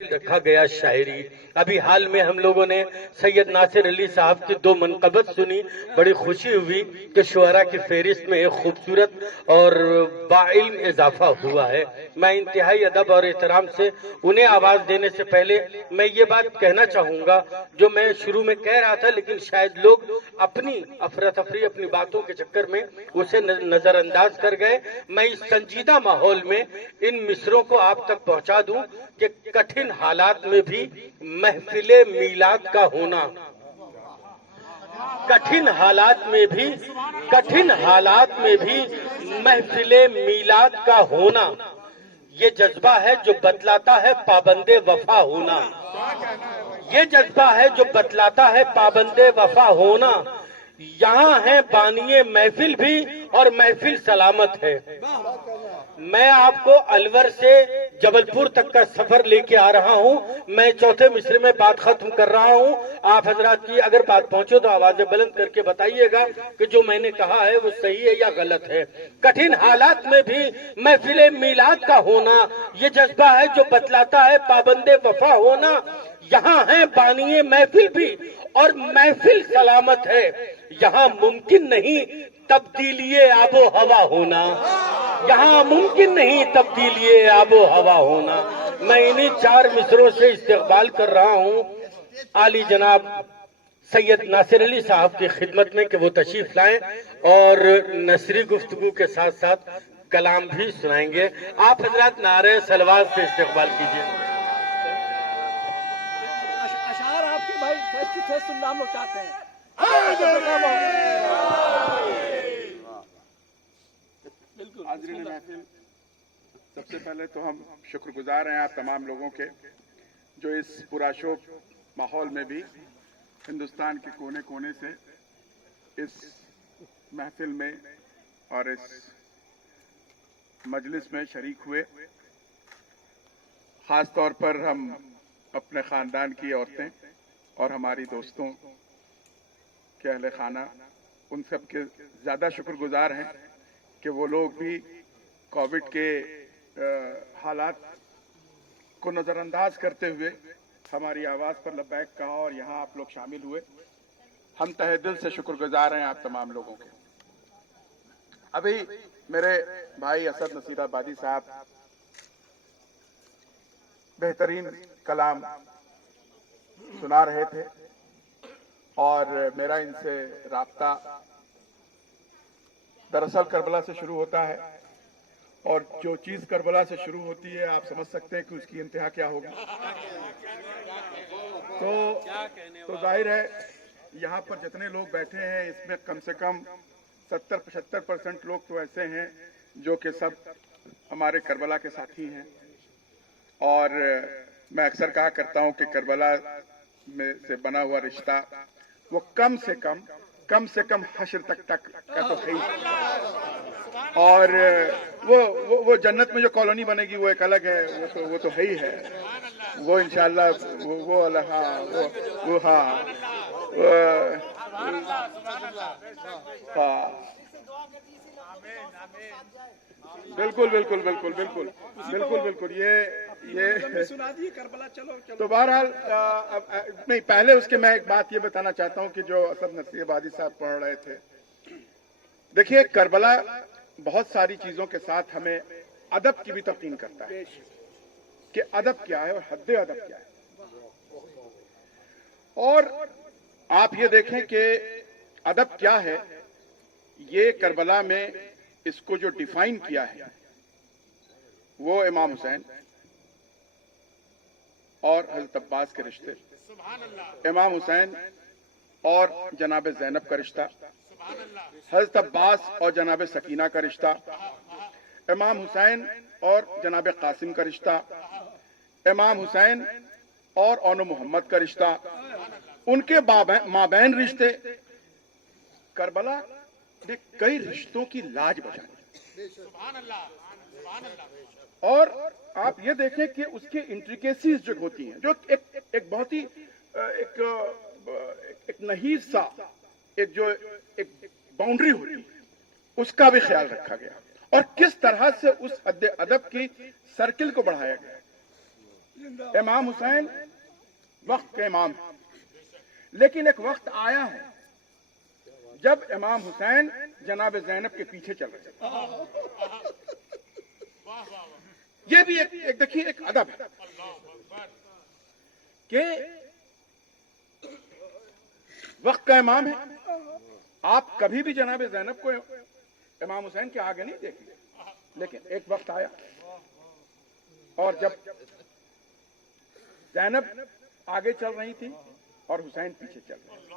رکھا گیا شاعری. ابھی حال میں ہم لوگوں نے سید ناصر علی صاحب کی 2 منقبت سنی. بڑی خوشی ہوئی کہ شعراء کی فہرست میں ایک خوبصورت اور باعلم اضافہ ہوا ہے. میں انتہائی ادب اور احترام سے انہیں آواز دینے سے پہلے میں یہ بات کہنا چاہوں گا جو میں شروع میں کہہ رہا تھا، لیکن شاید لوگ اپنی افراتفری اپنی باتوں کے چکر میں اسے نظر انداز کر گئے. میں اس سنجیدہ ماحول میں ان مصروں کو آپ تک پہنچا دوں کہ کٹھن حالات میں بھی محفل میلاد کا ہونا، کٹھن حالات میں بھی محفل میلاد کا ہونا، یہ جذبہ ہے جو بتلاتا ہے پابند وفا ہونا. یہ جذبہ ہے جو بتلاتا ہے پابند وفا ہونا. یہاں ہے بانی محفل بھی اور محفل سلامت ہے. میں آپ کو الور سے جبل پور تک کا سفر لے کے آ رہا ہوں. میں چوتھے مصرے میں بات ختم کر رہا ہوں. آپ حضرات کی اگر بات پہنچے تو آوازیں بلند کر کے بتائیے گا کہ جو میں نے کہا ہے وہ صحیح ہے یا غلط ہے. کٹھن حالات میں بھی محفل میلاد کا ہونا، یہ جذبہ ہے جو بتلاتا ہے پابند وفا ہونا. یہاں ہے بانی محفل بھی اور محفل سلامت ہے. یہاں ممکن نہیں تبدیلی آب و ہوا ہونا، یہاں ممکن نہیں تبدیلی آب و ہوا ہونا. میں انہی 4 مصروں سے استقبال کر رہا ہوں عالی جناب سید ناصر علی صاحب کی خدمت میں کہ وہ تشریف لائیں اور نثری گفتگو کے ساتھ ساتھ کلام بھی سنائیں گے. آپ حضرات نعرہ صلوات سے استقبال کیجئے. اشعار آپ کے بھائی فیس ٹو فیس سننا ہم لوگ چاہتے ہیں. حاضرین محفل، سب سے پہلے تو ہم شکر گزار ہیں آپ تمام لوگوں کے جو اس پراشوب ماحول میں بھی ہندوستان کے کونے کونے سے اس محفل میں اور اس مجلس میں شریک ہوئے. خاص طور پر ہم اپنے خاندان کی عورتیں اور ہماری دوستوں کے اہل خانہ ان سب کے زیادہ شکر گزار ہیں کہ وہ لوگ بھی کووڈ کے حالات کو نظر انداز کرتے ہوئے ہماری آواز پر لبیک کہا اور یہاں آپ لوگ شامل ہوئے. ہم تہہ دل سے شکر گزار ہیں آپ تمام لوگوں کے. ابھی میرے بھائی اسد نصیر آبادی صاحب بہترین کلام سنا رہے تھے اور میرا ان سے رابطہ دراصل کربلا سے شروع ہوتا ہے اور جو چیز کربلا سے شروع ہوتی ہے آپ سمجھ سکتے ہیں کہ اس کی انتہا کیا ہوگی. تو ظاہر ہے یہاں پر جتنے لوگ بیٹھے ہیں اس میں کم سے کم 70-75% لوگ تو ایسے ہیں جو کہ سب ہمارے کربلا کے ساتھی ہیں. اور میں اکثر کہا کرتا ہوں کہ کربلا میں سے بنا ہوا رشتہ وہ کم سے کم حشر تک کا تو ہے ہی. اور وہ جنت میں جو کالونی بنے گی وہ ایک الگ ہے، وہ تو ہے ہی ہے. وہ انشاءاللہ بالکل یہ تو بہرحال نہیں. پہلے اس کے میں ایک بات یہ بتانا چاہتا ہوں کہ جو اسد نصیر آبادی صاحب پڑھ رہے تھے، دیکھیے کربلا بہت ساری چیزوں کے ساتھ ہمیں ادب کی بھی تلقین کرتا ہے کہ ادب کیا ہے اور حد ادب کیا ہے. اور آپ یہ دیکھیں کہ ادب کیا ہے، یہ کربلا میں اس کو جو ڈیفائن کیا ہے وہ امام حسین اور حضرت عباس کے رشتے، امام حسین اور جناب زینب کا رشتہ، حضرت عباس اور جناب سکینہ کا رشتہ، امام حسین اور جناب قاسم کا رشتہ، امام حسین اور اون محمد کا رشتہ، ان کے مابین رشتے. کربلا نے کئی رشتوں کی لاج بچائی. اور آپ یہ دیکھیں کہ اس کے انٹریکیسیز جو ہوتی ہیں، جو ایک بہت ہی ایک نحیف سا ایک باؤنڈری ہوتی ہے، اس کا بھی خیال رکھا گیا اور کس طرح سے اس حد ادب کی سرکل کو بڑھایا گیا. امام حسین وقت کے امام ہیں، لیکن ایک وقت آیا ہے جب امام حسین جناب زینب کے پیچھے چل رہے تھے۔ یہ بھی ایک دیکھیے ایک ادب ہے کہ وقت کا امام ہے، آپ کبھی بھی جناب زینب کو امام حسین کے آگے نہیں دیکھیں گے، لیکن ایک وقت آیا اور جب زینب آگے چل رہی تھی اور حسین پیچھے چل رہے تھے،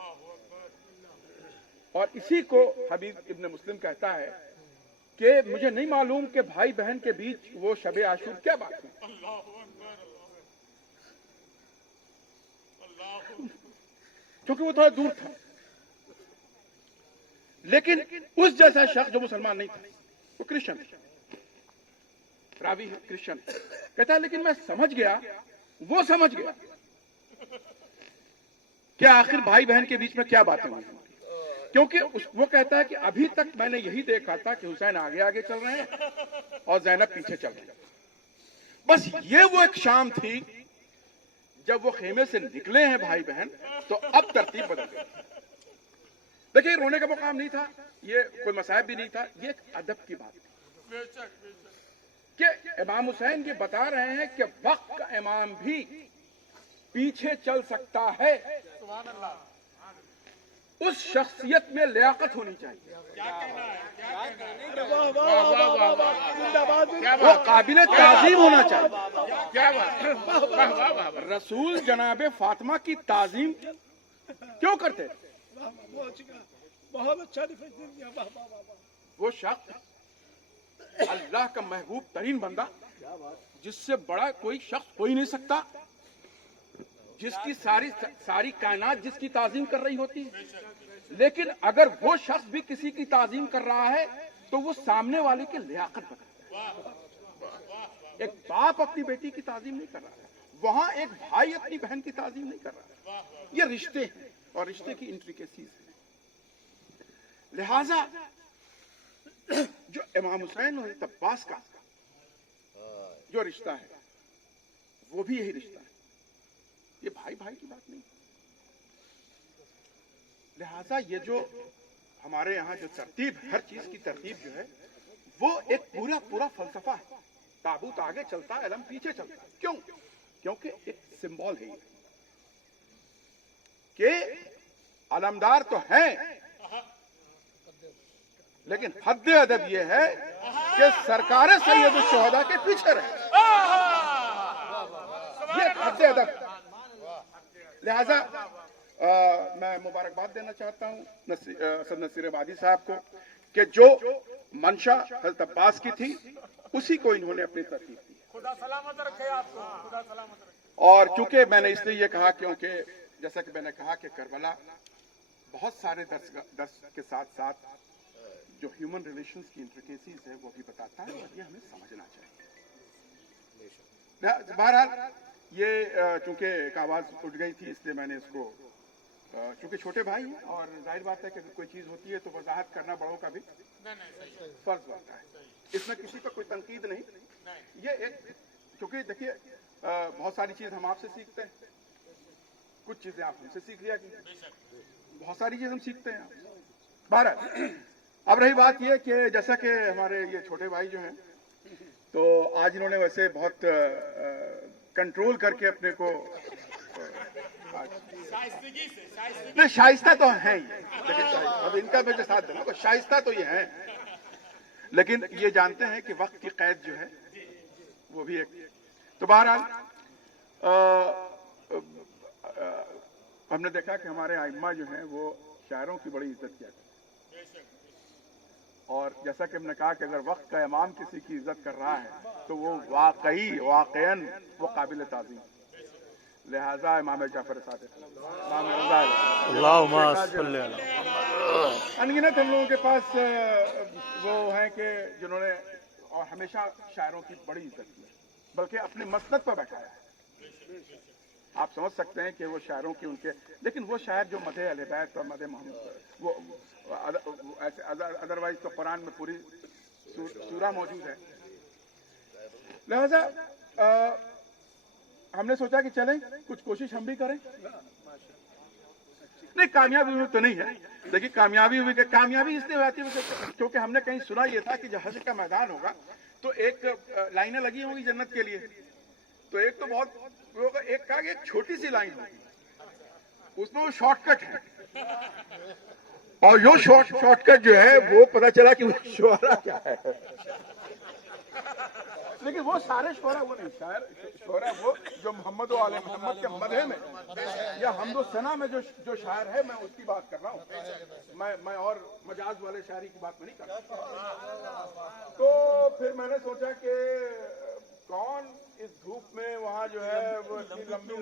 اور اسی کو حبیب ابن مسلم کہتا ہے کہ مجھے نہیں معلوم کہ بھائی بہن کے بیچ وہ شب عاشور کیا بات ہے، کیونکہ وہ تھوڑا دور تھا، لیکن اس جیسا شخص جو مسلمان نہیں تھا، وہ کرسچن راوی ہے، کرسچن کہتا ہے لیکن میں سمجھ گیا، وہ سمجھ گیا کہ آخر بھائی بہن کے بیچ میں کیا باتیں ہوئی، کیونکہ وہ کہتا ہے کہ ابھی تک میں نے یہی دیکھا تھا کہ حسین آگے آگے چل رہے ہیں اور زینب پیچھے چل رہی ہے، بس یہ وہ ایک شام تھی جب وہ خیمے سے نکلے ہیں بھائی بہن، تو اب ترتیب بدل گئی۔ دیکھیے رونے کا مقام نہیں تھا، یہ کوئی مصائب بھی نہیں تھا، یہ ایک ادب کی بات تھی کہ امام حسین یہ بتا رہے ہیں کہ وقت کا امام بھی پیچھے چل سکتا ہے، اس شخصیت میں لیاقت ہونی چاہیے، وہ قابل تعظیم ہونا چاہیے۔ رسول جناب فاطمہ کی تعظیم کیوں کرتے؟ بہت اچھا ڈیفینس دیا، وہ شخص اللہ کا محبوب ترین بندہ، جس سے بڑا کوئی شخص ہو ہی نہیں سکتا، جس کی ساری کائنات جس کی تعظیم کر رہی ہوتی ہے، لیکن اگر وہ شخص بھی کسی کی تعظیم کر رہا ہے تو وہ سامنے والے کی لیاقت بتاتا ہے۔ ایک باپ اپنی بیٹی کی تعظیم نہیں کر رہا ہے، وہاں ایک بھائی اپنی بہن کی تعظیم نہیں کر رہا ہے، یہ رشتے ہیں اور رشتے کی انٹریکیسیز ہیں۔ لہذا جو امام حسین اور عباس کا جو رشتہ ہے وہ بھی یہی رشتہ ہے، یہ بھائی بھائی کی بات نہیں۔ لہذا یہ جو ہمارے یہاں جو ترتیب، ہر چیز کی ترتیب جو ہے وہ ایک پورا فلسفہ ہے۔ تابوت آگے چلتا ہے، علم پیچھے چلتا ہے، کیوں؟ کیونکہ ایک سمبول ہے یہ کہ علمدار تو ہیں، لیکن حد ادب یہ ہے کہ سرکار سید الشہداء کے پیچھے رہے، یہ حد ادب۔ لہذا میں مبارکباد دینا چاہتا ہوں اسد نصیر آبادی صاحب کو کہ جو منشا حضرت عباس کی تھی اسی کو انہوں نے اپنی ترتیب دی، خدا سلامت رکھے آپ کو، خدا سلامت رکھے۔ اور چونکہ میں نے اس لیے یہ کہا کیونکہ جیسا کہ میں نے کہا کہ کربلا بہت سارے درس کے ساتھ ساتھ جو ہیومن ریلیشنز کی انٹریکیسیز ہے وہ بھی بتاتا ہے، اور یہ ہمیں سمجھنا چاہیے۔ بہرحال یہ چونکہ ایک آواز اٹھ گئی تھی، اس لیے میں نے اس کو، چونکہ چھوٹے بھائی ہیں اور ظاہر بات ہے کہ اگر کوئی چیز ہوتی ہے تو وضاحت کرنا بڑوں کا بھی فرض بنتا ہے، اس میں کسی کا کوئی تنقید نہیں۔ یہ ایک، چونکہ دیکھیے بہت ساری چیز ہم آپ سے سیکھتے ہیں، کچھ چیزیں آپ ہم سے سیکھ لیا کیجیے، بہت ساری چیز ہم سیکھتے ہیں۔ بہرحال اب رہی بات یہ کہ جیسا کہ ہمارے یہ چھوٹے بھائی جو ہیں تو آج انہوں نے ویسے بہت کنٹرول کر کے اپنے کو، نہیں شائستہ تو ہیں ہی، اب ان کا مجھے ساتھ دینا تو شائستہ تو یہ ہیں، لیکن یہ جانتے ہیں کہ وقت کی قید جو ہے وہ بھی ایک۔ تو بہرحال ہم نے دیکھا کہ ہمارے ائمہ جو ہیں وہ شاعروں کی بڑی عزت کیا کرتے ہیں، اور جیسا کہ ہم نے کہا کہ اگر وقت کا امام کسی کی عزت کر رہا ہے تو وہ واقعاً وہ قابل تعظیم۔ لہذا امام جعفر صادق، امام رضا، اللہم صلی علی، انگنت ہم لوگوں کے پاس وہ ہیں کہ جنہوں نے اور ہمیشہ شاعروں کی بڑی عزت کی، بلکہ اپنے مسند پر بیٹھایا ہے۔ آپ سمجھ سکتے ہیں کہ وہ شاعروں کی ان کے، لیکن وہ شاعر جو مدح اہل بیت اور مدح محمد، وہ ادروائز تو قرآن میں پوری سورہ موجود ہے۔ لہذا हमने सोचा कि चलें कुछ कोशिश हम भी करें। नहीं, कामयाबी तो नहीं है। देखिए, कामयाबी इसलिए आती है क्योंकि हमने कहीं सुना ये था कि जब हज का मैदान होगा तो एक लाइनें लगी होंगी जन्नत के लिए। तो एक तो बहुत एक कहा कि एक छोटी सी लाइन होगी, उसमें वो शॉर्टकट है, और जो शॉर्टकट जो है वो पता चला कि वो शुआरा क्या है। लेकिन वो सारे शुआरा वो नहीं, शुआरा वो जो मोहम्मद आले मोहम्मद के मदहे में या हमदो सना में जो शायर है, मैं उसकी बात कर रहा हूँ। मैं और मजाज वाले शायरी की बात नहीं कर रहा। तो फिर मैंने सोचा कि कौन इस धूप में वहाँ जो है वो लंबी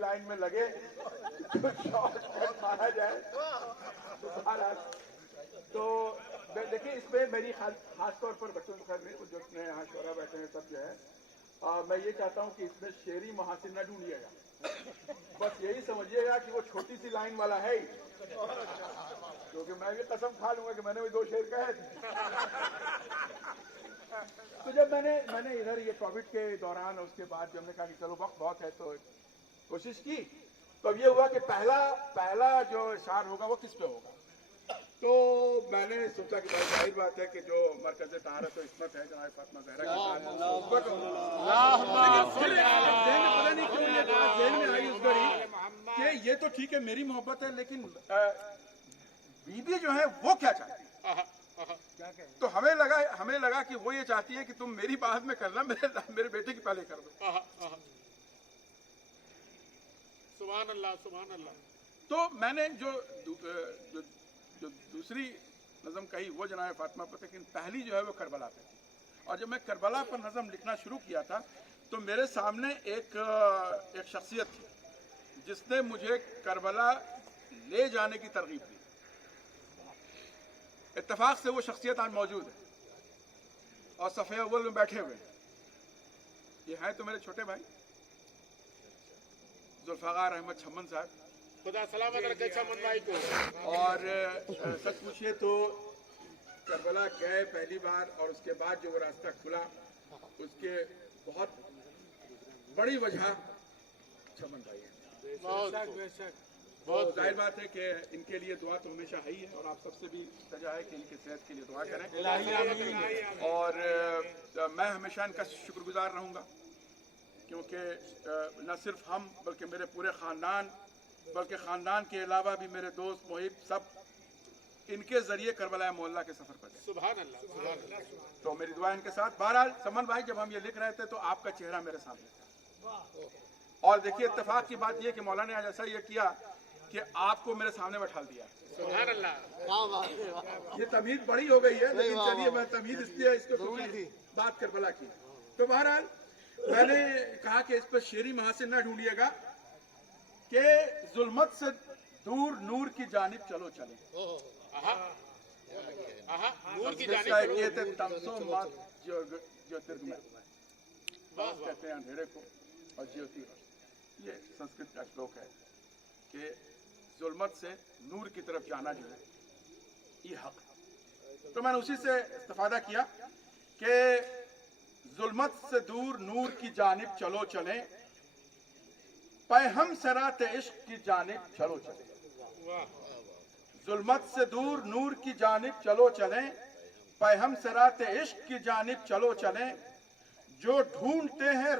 लाइन में लगे जो शॉर्टकट मारा जाए। तो देखिए, इसमें मेरी खास तौर पर बच्चों को जो यहाँ शोरा बैठे हैं सब जो है, मैं ये चाहता हूँ कि इसमें शेरी महासिन न ढूंढिएगा, बस यही समझिएगा कि वो छोटी सी लाइन वाला है ही, क्योंकि मैं भी कसम खा लूंगा कि मैंने भी 2 शेर कहे थे। तो जब मैंने इधर ये कोविड के दौरान उसके बाद जब हमने कहा कि चलो वक्त बहुत है तो कोशिश की, तो अब ये हुआ कि पहला जो इशार होगा वो किस पे होगा। तो मैंने सोचा कि भाई जाहिर बात है कि जो मरकज़ तहारत और इस्मत है जनाब फातिमा ज़हरा के साथ, पता नहीं क्यों ये बात ज़हन में आई उस घड़ी कि ये तो ठीक है मेरी मोहब्बत है, लेकिन बीबी जो है वो क्या चाहती है। तो हमें लगा कि वो ये चाहती है कि तुम मेरी बाद में करना, मेरे बेटे की पहले कर दो। सुभान अल्लाह, सुभान अल्लाह। तो मैंने जो दूसरी नज़म कही वो जनाब फातिमा पर, लेकिन पहली जो है वो करबला पे थी। और जब मैं करबला पर नज़म लिखना शुरू किया था तो मेरे सामने एक शख्सियत थी जिसने मुझे करबला ले जाने की तरगीब दी। इत्तेफाक से वो शख्सियत आज मौजूद है और सफ़े अव्वल में बैठे हुए हैं। ये हैं तो मेरे छोटे भाई जुल्फ़ाकार अहमद छम्मन साहब, खुदा सलामत रखे छम्मन भाई को। और सच पूछिए तो करबला गए पहली बार और उसके बाद जो वो रास्ता खुला उसके बहुत बड़ी वजह छम्मन भाई है। तो जाहिर बात है कि इनके लिए दुआ तो हमेशा है ही है, और आप सबसे भी सजा है कि इनकी सेहत के लिए दुआ करें। और मैं हमेशा इनका शुक्रगुजार रहूँगा, क्योंकि न सिर्फ हम बल्कि मेरे पूरे ख़ानदान, बल्कि ख़ानदान के अलावा भी मेरे दोस्त मोहिब सब इनके ज़रिए करबला मोहल्ला के सफ़र पर गए। सुभान अल्लाह, सुभान अल्लाह। तो मेरी दुआ इनके साथ। बहरहाल समन भाई, जब हम ये लिख रहे थे तो आपका चेहरा मेरे सामने था, और देखिए इत्तेफाक की बात यह कि मौलाना ने आज ऐसा ये किया कि आपको मेरे सामने बैठा दिया। सुभान अल्लाह। ये तमीज़ बड़ी हो गई है, लेकिन चलिए मैं तमीज़ इसलिए इसको बात करबला की। तो बहरहाल मैंने कहा कि इस पर शेरी महासिन न ढूंढिएगा कि जुल्मत से दूर नूर की जानिब चलो चले। नूर की जानिब कहते हैं अंधेरे को और ज्योति। ये संस्कृत का श्लोक है कि जुल्मत से नूर की तरफ जाना जो है ये हक है। तो मैंने उसी से इस्तेफादा किया कि जुल्मत से दूर नूर की जानिब चलो चलें, पैहम सरात इश्क की जानिब चलो चलें। जुल्मत से दूर नूर की जानिब चलो चलें, पैहम सरात इश्क की जानिब चलो चलें। जो ढूंढते हैं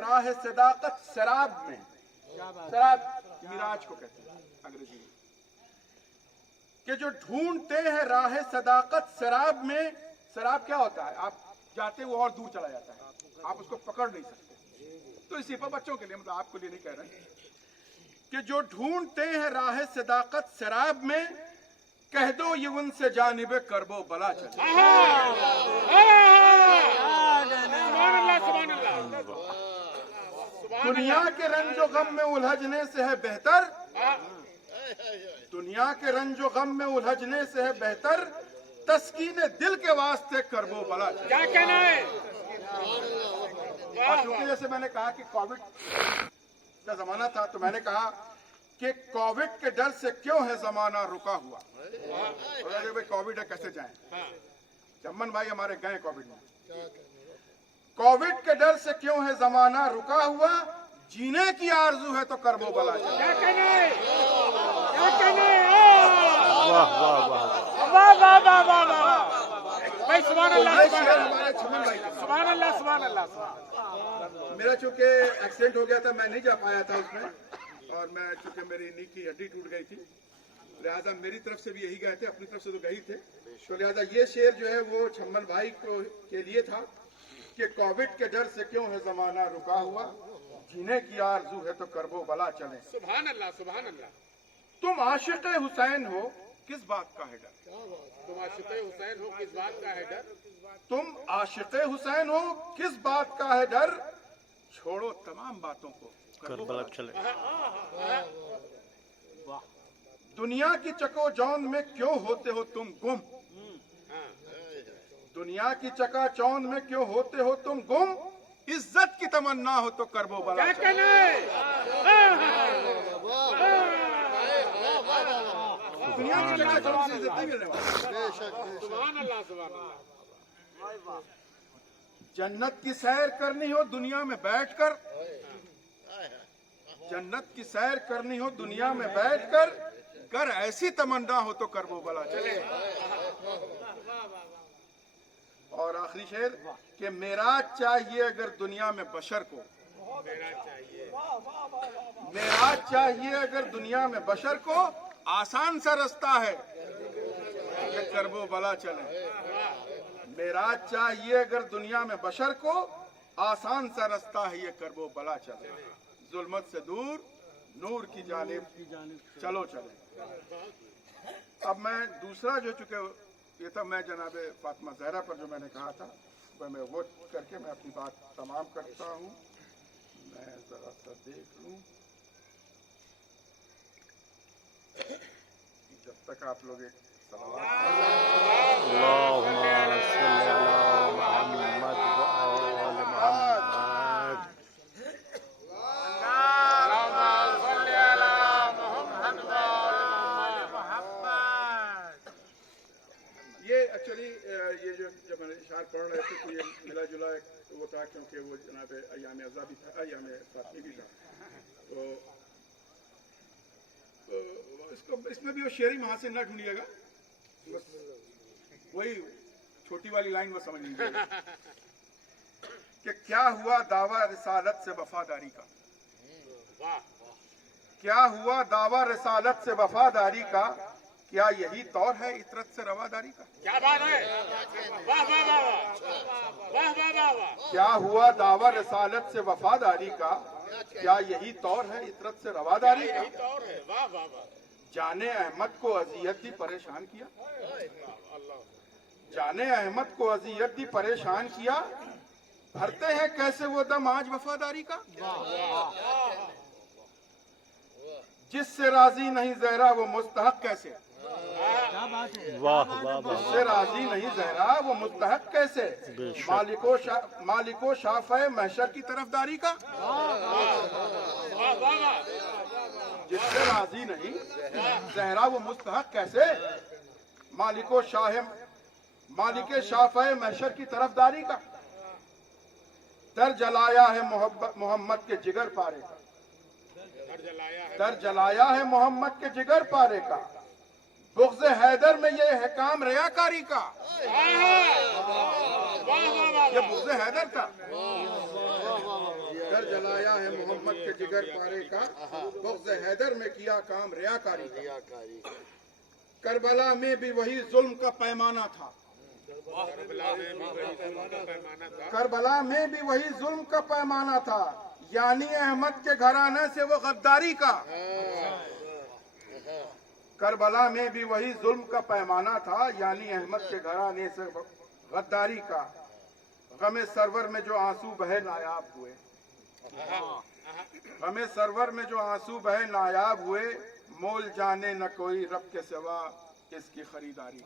राह सदाकत शराब में। शराब मिराज को कहते हैं अंग्रेजी में, कि जो ढूंढते हैं राह सदाकत शराब में। शराब क्या होता है? आप जाते वो और दूर चला जाता है, आप उसको पकड़ नहीं सकते। तो इसी पर बच्चों के लिए, मतलब आपके लिए नहीं कह रहे, कि जो ढूंढते हैं राह सदाकत शराब में, कह दो ये उनसे जानिबे करबो बला चले। दुनिया के रंजो गम में उलझने से है बेहतर, दुनिया के रंजो गम में उलझने से है बेहतर, तस्कीने दिल के वास्ते करबो बला चले। क्या कहना है? और क्योंकि जैसे मैंने कहा कि कोविड का जमाना था, तो मैंने कहा कि कोविड के डर से क्यों है जमाना रुका हुआ। भाई कोविड है कैसे जाएं? चम्मन भाई हमारे गए कोविड में, कोविड के डर से क्यों है जमाना रुका हुआ, जीने की आरजू है तो करबो बला चले। क्या कहना है? क्या कहना है? वाह वाह वाह वाह वाह वाह वाह वाह भाई सुभान अल्लाह ये सुभान शेर अल्लाह हमारे छमन भाई का। सुभान अल्लाह सुभान अल्लाह। मेरा चूंकि एक्सीडेंट हो गया था, मैं नहीं जा पाया था उसमें, और मैं चूंकि मेरी नी की हड्डी टूट गई थी, लिहाजा मेरी तरफ से भी यही गए थे, अपनी तरफ से तो गए थे, तो लिहाजा ये शेर जो है वो छम्मन भाई को के लिए था कि कोविड के डर से क्यों है जमाना रुका हुआ, जीने की आरजू है तो करबो बला चले। सुभान अल्लाह सुभान अल्लाह। तुम आशिक हुसैन हो किस बात का है डर, तुम आशिक़ हुसैन हो किस बात का है डर, तुम आशिक हुसैन हो किस बात का है डर, छोड़ो तमाम बातों को करबला चले। दुनिया की चकोचौंध में क्यों होते हो तुम गुम, दुनिया की चकाचौंध में क्यों होते हो तुम गुम, इज्जत की तमन्ना हो तो करबो बला क्या चले। कहना है? दुनिया की चकाचौंध से इज्जत नहीं मिलने वाली। सुभान अल्लाह सुभान अल्लाह। जन्नत की सैर करनी हो दुनिया में बैठकर, जन्नत की सैर करनी हो दुनिया में बैठकर, कर ऐसी तमन्ना हो तो करबो बला चले। और आखिरी शेर कि मेराज चाहिए अगर दुनिया में बशर को, मेराज चाहिए अगर दुनिया में बशर को, आसान सा रास्ता है कि करबो बला चले। मेराज चाहिए अगर दुनिया में बशर को, आसान सा रास्ता है ये करबो बला चले। जुल्मत से दूर नूर की जानिब चलो चले। अब मैं दूसरा जो चुके ये था, मैं जनाब फातिमा ज़हरा पर जो मैंने कहा था वह मैं वो करके मैं अपनी बात तमाम करता हूँ। मैं जरा सा देख लूँ, जब तक आप लोग एक सलावत ये जो जब मैंने इशार पढ़ रहे थे तो ये मिला जुला वो था, क्योंकि वो जनाब अयाम अज़ा भी था, अयाम फातिमी भी था, तो इसको इसमें भी वो शेरी महासिन ना ढूंढिएगा, बस वही छोटी वाली लाइन वो समझ लीजिएगा कि क्या हुआ दावा रिसालत से वफादारी का, क्या हुआ दावा रिसालत से वफादारी का, क्या यही तौर है इतरत से रवादारी का। क्या बात है? वाह वाह वाह वाह वाह वाह वाह वाह। क्या हुआ दावा रिसालत से वफादारी का, क्या यही तौर है इतरत से रवादारी का। और है वाह वाह वाह। जाने अहमद को अजियत भी परेशान किया, जाने अहमद को अजियत भी परेशान किया, भरते हैं कैसे वो दम आज वफादारी का। जिससे राजी नहीं ज़हरा वो मुस्तहक कैसे, वाह वाह वाह जिससे राजी नहीं ज़हरा वो मुस्तहक कैसे, मालिको शाफ़े महशर की तरफदारी का। जिससे राजी नहीं ज़हरा वो मुस्तहक कैसे, मालिके शाफ़े महशर की तरफदारी का। दर जलाया है मोहम्मद के जिगर पारे का, दर जलाया है मोहम्मद के जिगर पारे का, बुग़्ज़ हैदर में ये है काम रियाकारी का। ये बुग़्ज़ हैदर था। दर जलाया है मोहम्मद के जिगर पारे का, बुग़्ज़ हैदर में किया काम रियाकारी का। करबला में भी वही जुल्म का पैमाना था, करबला में भी वही जुल्म का पैमाना था, यानी अहमद के घराने से वो गद्दारी का। करबला में भी वही जुल्म का पैमाना था, यानी अहमद के घराने से गद्दारी का। गमे सरवर में जो आंसू बहे नायाब हुए, गमे सरवर में जो आंसू बहे नायाब हुए, मोल जाने न कोई रब के सिवा इसकी खरीदारी।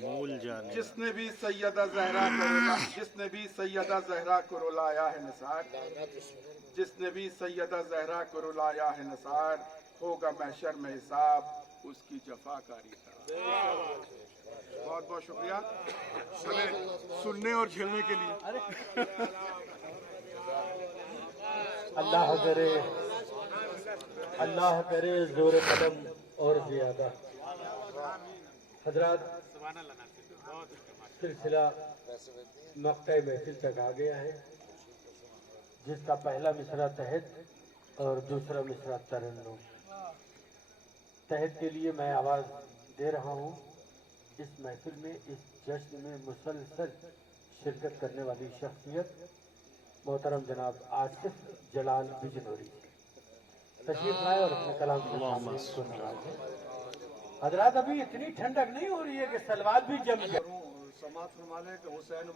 मूल जाने जिसने भी सैयदा ज़हरा को रुलाया है निसार, जिसने भी सैयदा ज़हरा को रुलाया है निसार, होगा महशर में हिसाब उसकी जफाकारी था। बहुत बहुत शुक्रिया हमें सुनने और झेलने के लिए। अल्लाह करे जोर कदम और ज्यादा। हजरात, सिलसिला मक्का महफिल तक आ गया है, जिसका पहला मिसरा तहत और दूसरा मिसरा तरन्नुम। तहत के लिए मैं आवाज दे रहा हूँ। इस महफिल में, इस जश्न में मुसलसल शिरकत करने वाली शख्सियत मोहतरम जनाब आसिफ जलाल बिजनौरी तशरीफ लाए और अपने कलाम के सामने सुन रहे। हजरात, अभी इतनी ठंडक नहीं हो रही है कि सलवार भी जम जाए। समाज फरमाने के हुसैन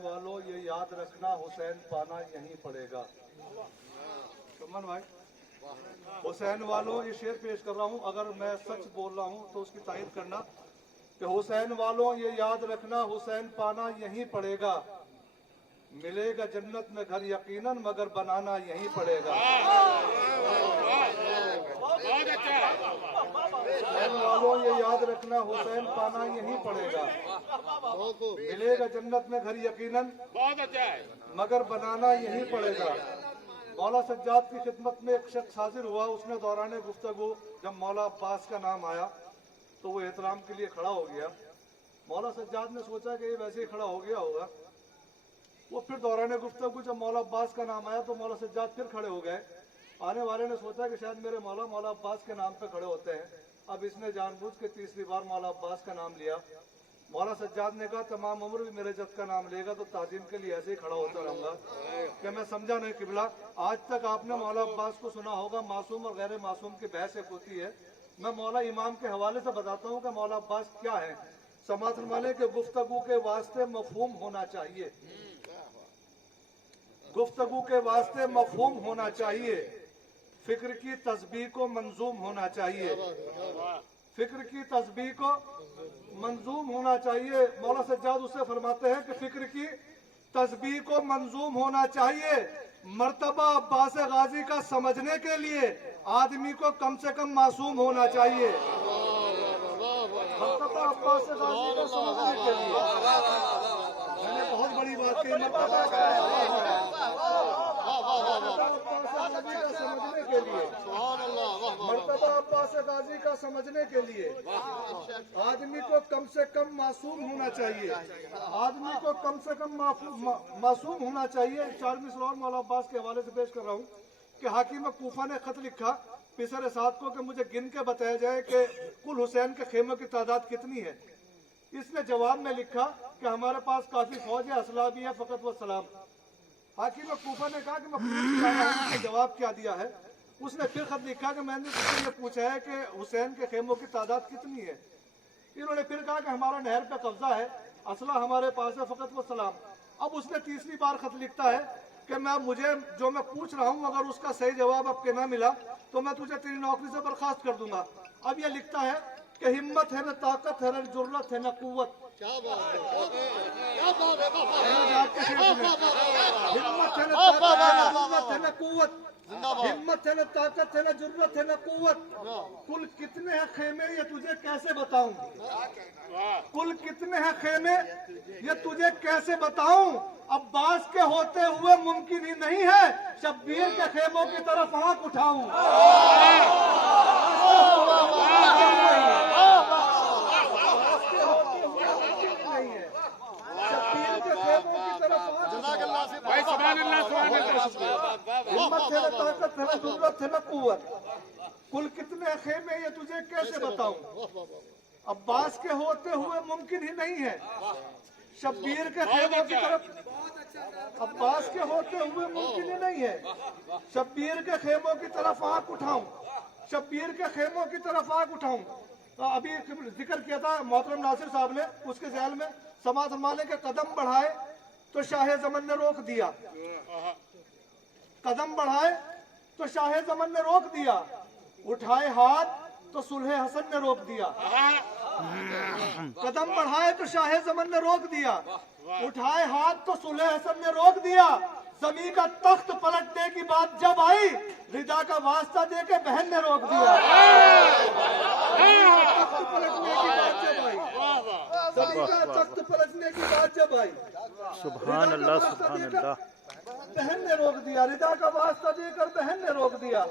वालों ये याद रखना, हुसैन पाना यहीं पड़ेगा। सुमन भाई, हुसैन वालों ये शेर पेश कर रहा हूँ, अगर मैं सच बोल रहा हूँ तो उसकी तारीफ करना कि हुसैन वालों ये याद रखना, हुसैन पाना यहीं पड़ेगा। मिलेगा जन्नत में घर यकीनन, मगर बनाना यहीं पड़ेगा। हुसैन वालों ये याद रखना, हुसैन पाना यहीं पड़ेगा। मिलेगा जन्नत में घर यकीनन, मगर बनाना यहीं पड़ेगा। मौला सज्जाद की खिदमत में एक शख्स हाजिर हुआ। उसने दौरान गुफ्तगू जब मौला अब्बास का नाम आया तो वो एहतराम के लिए खड़ा हो गया। मौला सज्जाद ने सोचा कि ये वैसे ही खड़ा हो गया होगा। वो फिर दौरान गुफ्तगू जब मौला अब्बास का नाम आया तो मौला सज्जाद फिर खड़े हो गए। आने वाले ने सोचा कि शायद मेरे मौला अब्बास के नाम पे खड़े होते हैं। अब इसने जानबूझ के तीसरी बार मौला अब्बास का नाम लिया। मौला सज्जाद ने कहा तमाम उम्र भी मेरे जद का नाम लेगा तो ताजीम के लिए ऐसे ही खड़ा होता रहूंगा। कि मैं समझा नहीं किबला, आज तक आपने मौला अब्बास को सुना होगा, मासूम और गैर मासूम की बहस एक होती है। मैं मौला इमाम के हवाले से बताता हूँ कि मौला अब्बास क्या है। समाज फरमाने के गुफ्तगू के वास्ते मफहूम होना चाहिए, गुफ्तगू के वास्ते मफहूम होना चाहिए। फिक्र की तस्बीह को मंजूम होना चाहिए, फिक्र की तस्बीह को मंजूम होना चाहिए। मौला सज्जाद उससे फरमाते हैं कि फिक्र की तस्बीह को मंजूम होना चाहिए। मर्तबा अब्बास गाजी का समझने के लिए आदमी को कम से कम मासूम होना चाहिए। मर्तबा अब्बास गाजी का समझने के लिए, मैंने बहुत बड़ी बात कही, मर्तबा समझने के लिए, मर्तबा अब्बास गाजी का समझने के लिए आदमी को कम से कम मासूम होना चाहिए, आदमी को कम से कम मासूम होना चाहिए। 4 मिसरा और मौला अब्बास के हवाले से पेश कर रहा हूँ कि हाकिम कूफा ने खत लिखा पिसर साद को कि मुझे गिन के बताया जाए कि कुल हुसैन के खेमों की तादाद कितनी है। इसने जवाब में लिखा कि हमारे पास काफी फौज है, असला भी है, फकत व सलाम। हाकिम कूफा ने कहा कि मैं पूछ रहा हूं कि जवाब क्या दिया है। उसने फिर खत लिखा कि मैंने तुझसे ये पूछा है कि हुसैन के खेमों की तादाद कितनी है। इन्होंने फिर कहा कि हमारा नहर पे कब्जा है, असला हमारे पास है, फकत व सलाम। अब उसने तीसरी बार खत लिखता है कि मुझे जो मैं पूछ रहा हूँ अगर उसका सही जवाब अब के ना मिला तो मैं तुझे तेरी नौकरी से बर्खास्त कर दूंगा। अब ये लिखता है कि हिम्मत है न ताकत है न जुर्रत है न कुव्वत। हिम्मत है न ताकत है न कुव्वत, हिम्मत है न ताकत है न जुर्रत है न कुव्वत। कुल कितने हैं खेमे ये तुझे कैसे बताऊं, कुल कितने हैं खेमे ये तुझे कैसे बताऊं। अब्बास के होते हुए मुमकिन ही नहीं है शब्बीर के खेमों की तरफ आंख उठाऊं। ताकत है न जरूरत है न कुव्वत, कुल कितने खेमे ये तुझे कैसे बताऊं। अब्बास के होते हुए मुमकिन ही नहीं है शब्बीर के खेमों की तरफ, अब्बास के होते हुए मुमकिन ही नहीं है शब्बीर के खेमों की तरफ आंख उठाऊं, शब्बीर के खेमों की तरफ आंख उठाऊं। अभी जिक्र किया था मोहतरम नासिर साहब ने, उसके ज़ैल में समाज फरमाने के कदम बढ़ाए तो शाह ज़मन ने रोक दिया, कदम बढ़ाए तो शाह ज़मन ने रोक दिया, उठाए हाथ तो सुलह हसन ने रोक दिया। कदम बढ़ाए तो शाह ज़मन ने रोक दिया, उठाए हाथ तो सुलह हसन ने रोक दिया। जमीन का तख्त पलटने की बात जब आई, रिदा का वास्ता दे के बहन ने रोक दिया। तख्त पलटने की बात जब आई, जमीन का तख्त पलटने की बात जब आई, सुभान अल्लाह, सुभान अल्लाह। बहन ने रोक दिया, रिदा का वास्ता देकर बहन ने रोक दिया।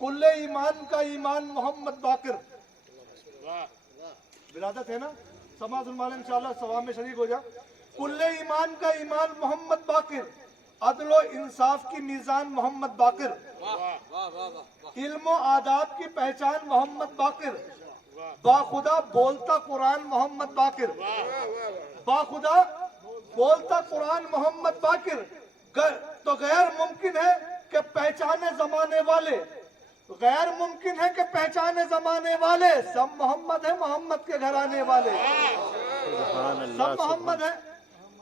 कुल्ले ईमान का ईमान मोहम्मद बाकिर, विरादत है ना, समाज इंशाल्लाह सवाब में शरीक हो जा। कुल्ले ईमान का ईमान मोहम्मद बाकिर, अदलो इंसाफ की मीजान मोहम्मद बाकिर, इल्म आदाब की पहचान मोहम्मद बाकिर, बाखुदा बोलता कुरान मोहम्मद बाकिर, बाखुदा बोलता कुरान मोहम्मद बाकिर। तो गैर मुमकिन है कि पहचाने जमाने वाले, गैर मुमकिन है कि पहचाने जमाने वाले सब मोहम्मद है, मोहम्मद के घराने वाले, सब मोहम्मद है,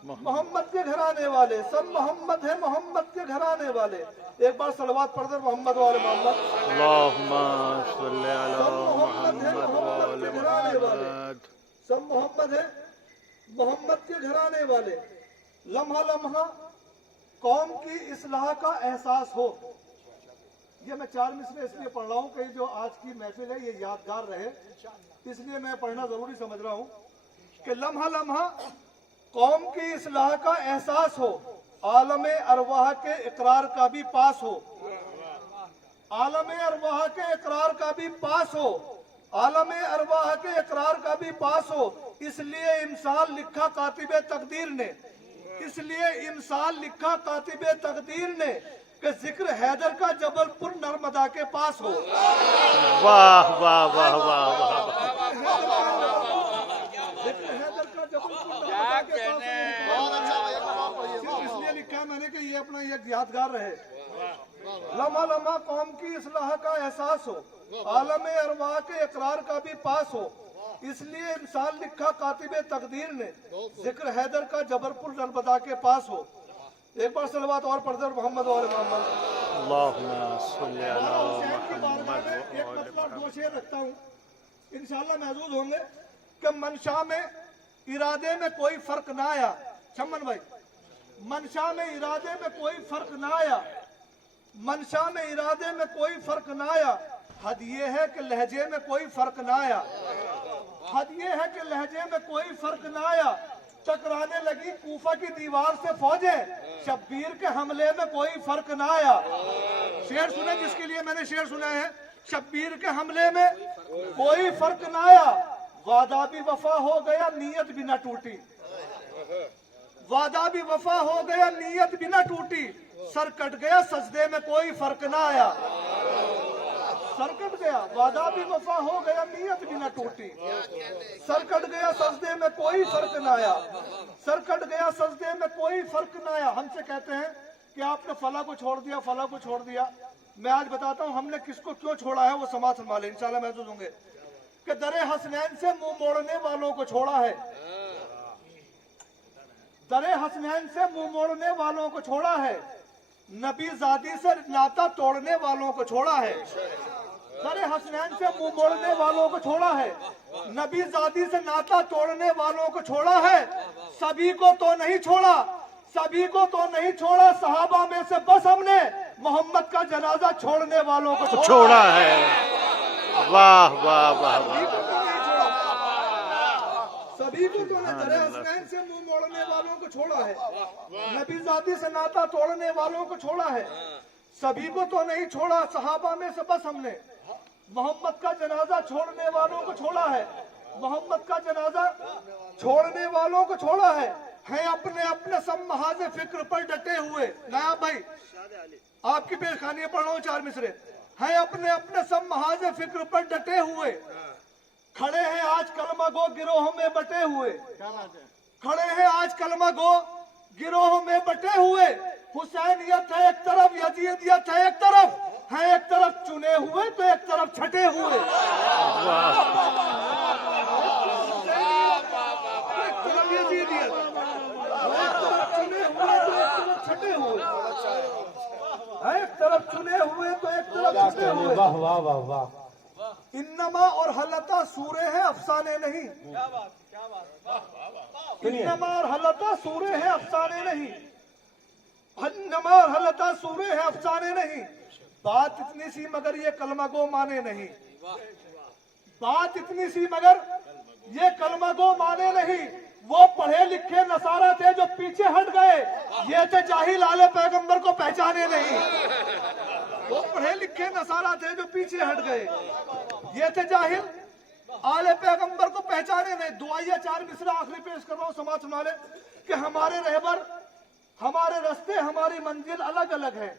मोहम्मद के घराने वाले, सब मोहम्मद है, मोहम्मद के घराने वाले। एक बार सलवात पढ़ दे मोहम्मद वाले मोहम्मद, अल्लाहुम्मा सल्ली अला सब मोहम्मद है, मोहम्मद के घराने वाले, सब मोहम्मद है, मोहम्मद के घराने वाले। लम्हा लम्हा कौम की इस्लाह का एहसास हो। ये मैं 4 मिसरे इसलिए पढ़ रहा हूँ कि जो आज की महफिल है ये यादगार रहे, इसलिए मैं पढ़ना जरूरी समझ रहा हूँ कि लम्हा लम्हा कौम की इस्लाह का एहसास हो, आलम अरवाह के इकरार का भी पास हो, आलम अरवाह के इकरार का भी पास हो, आलम अरवाह के इकरार का भी पास हो। इसलिए इमसाल लिखा कातिबे तकदीर ने, इसलिए इमसाल लिखा कातिबे तकदीर ने कि जिक्र हैदर का जबलपुर नर्मदा के पास हो। वाह वाह वाह वाह वाह। जिक्र हैदर का जबलपुर नर्मदा के पास हो, इसलिए लिखा है मैंने कि ये अपना ये यादगार रहे। लम्हा लम्हा कौम की इस्लाह का एहसास हो, आलम अरवाह के इकरार का भी पास हो। इसलिए इमसाल लिखा कातिबे तकदीर ने, जिक्र हैदर का जबलपुर नर्मदा के पास हो। एक बार सलवात और पढ़ते मोहम्मद वाले मोहम्मद। अल्लाहुम्मा सल्ली अला हुसैन के बारे में मुहम्मद एक मतलब और 2 शेर रखता हूँ, इंशाअल्लाह महसूस होंगे कि मंशा में इरादे में कोई फर्क ना आया। चमन भाई, मंशा में इरादे में कोई फर्क ना आया, मंशा में इरादे में कोई फर्क ना आया। हद ये है कि लहजे में कोई फर्क ना आया, हद ये है कि लहजे में कोई फर्क ना आया। टकराने लगी कूफा की दीवार से फौजें, शब्बीर के हमले में कोई फर्क ना आया। शेर सुने जिसके लिए मैंने शेर सुना है, शब्बीर के हमले में कोई फर्क ना आया। वादा भी वफा हो गया, नीयत भी ना टूटी, वादा भी वफा हो गया, नीयत भी ना टूटी। सर कट गया, सजदे में कोई फर्क ना आया, सर कट गया, वादा भी वफा हो गया, नीयत भी ना टूटी। सर कट गया, सजदे में कोई फर्क ना आया, सर कट गया, सजदे में कोई फर्क ना आया। हमसे कहते हैं कि आपने फला को छोड़ दिया, फला को छोड़ दिया। मैं आज बताता हूँ हमने किसको क्यों छोड़ा है, वो समाज संभाले इंशाल्लाह महसूस होंगे कि दरे हसनैन से मुंह मोड़ने वालों को छोड़ा है, दरे हसनैन से मुंह मोड़ने वालों को छोड़ा है, नबी जादी से नाता तोड़ने वालों को छोड़ा है, दरे हसनैन से मुंह मोड़ने वालों को छोड़ा है, नबी जादी से नाता तोड़ने वालों को छोड़ा है। सभी को तो नहीं छोड़ा, सभी को तो नहीं छोड़ा, सहाबा में से बस हमने मोहम्मद का जनाजा छोड़ने वालों को छोड़ा है। वाह वाह वाह वाह। सभी को तो दरे हसनैन से मुंह मोड़ने वालों को छोड़ा है, नबी जादी से नाता तोड़ने वालों को छोड़ा है। सभी को तो नहीं छोड़ा, सहाबा में से बस हमने मोहम्मद का जनाजा छोड़ने वालों को छोड़ा है, मोहम्मद का जनाजा छोड़ने वालों को छोड़ा है। हैं अपने अपने सब महाज फिक्र पर डटे हुए, नायाब भाई आपकी पेशखानी पढ़ रहा हूँ 4 मिसरे। हैं अपने अपने सब महाज फिक्र पर डटे हुए, खड़े हैं आज कलमा गो गिरोह में बटे हुए, खड़े हैं आज कलमा गो गिरोह में बटे हुए। हुसैनियत है एक तरफ, यजीदियत है एक तरफ, है एक तरफ चुने हुए तो एक तरफ छटे हुए। एक तरफ यजीदियत, एक तरफ चुने हुए तो एक तरफ छटे हुए, एक तरफ चुने हुए तो एक तरफ छटे हुए। वाह वाह वाह वाह। इन्नमा और हलता सूरे हैं अफसाने नहीं, इन्नमा और हलता सूरे हैं अफसाने नहीं। नमार हलता सूरे है अफसाने नहीं, बात इतनी सी मगर ये कलमा गो माने नहीं, बात इतनी सी मगर ये कलमा गो माने नहीं। वो पढ़े लिखे नसारा थे जो पीछे हट गए, ये थे जाहिल आले पैगंबर को पहचाने नहीं। वो पढ़े लिखे नसारा थे जो पीछे हट गए, ये थे जाहिल आले पैगंबर को पहचाने नहीं। दुआइया 4 मिसरा आखिरी पेश कर रहा हूँ, समाज सुना ले कि हमारे रहबर, हमारे रास्ते, हमारी मंजिल अलग अलग है।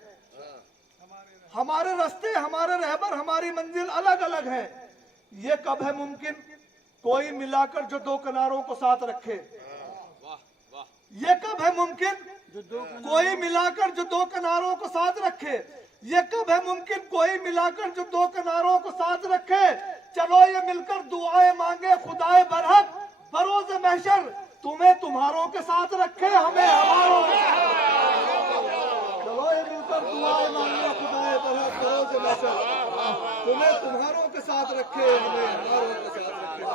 हमारे रास्ते, हमारे रहबर, हमारी मंजिल अलग अलग है। ये कब है मुमकिन कोई मिलाकर जो 2 किनारों को साथ रखे? ये कब है मुमकिन कोई मिलाकर जो 2 किनारों को साथ रखे? ये कब है मुमकिन कोई मिलाकर जो 2 किनारों को साथ रखे? चलो ये मिलकर दुआएं मांगे खुदाए बरहक, बरोज महशर तुम्हें तुम्हारों के साथ रखे, हमें हमारों के साथ। चलो ये मिलकर दुआएं मांगे खुदाए बरहक, बरोज महशर तुम्हें तुम्हारों के साथ रखे, हमें हमारों के साथ रखे।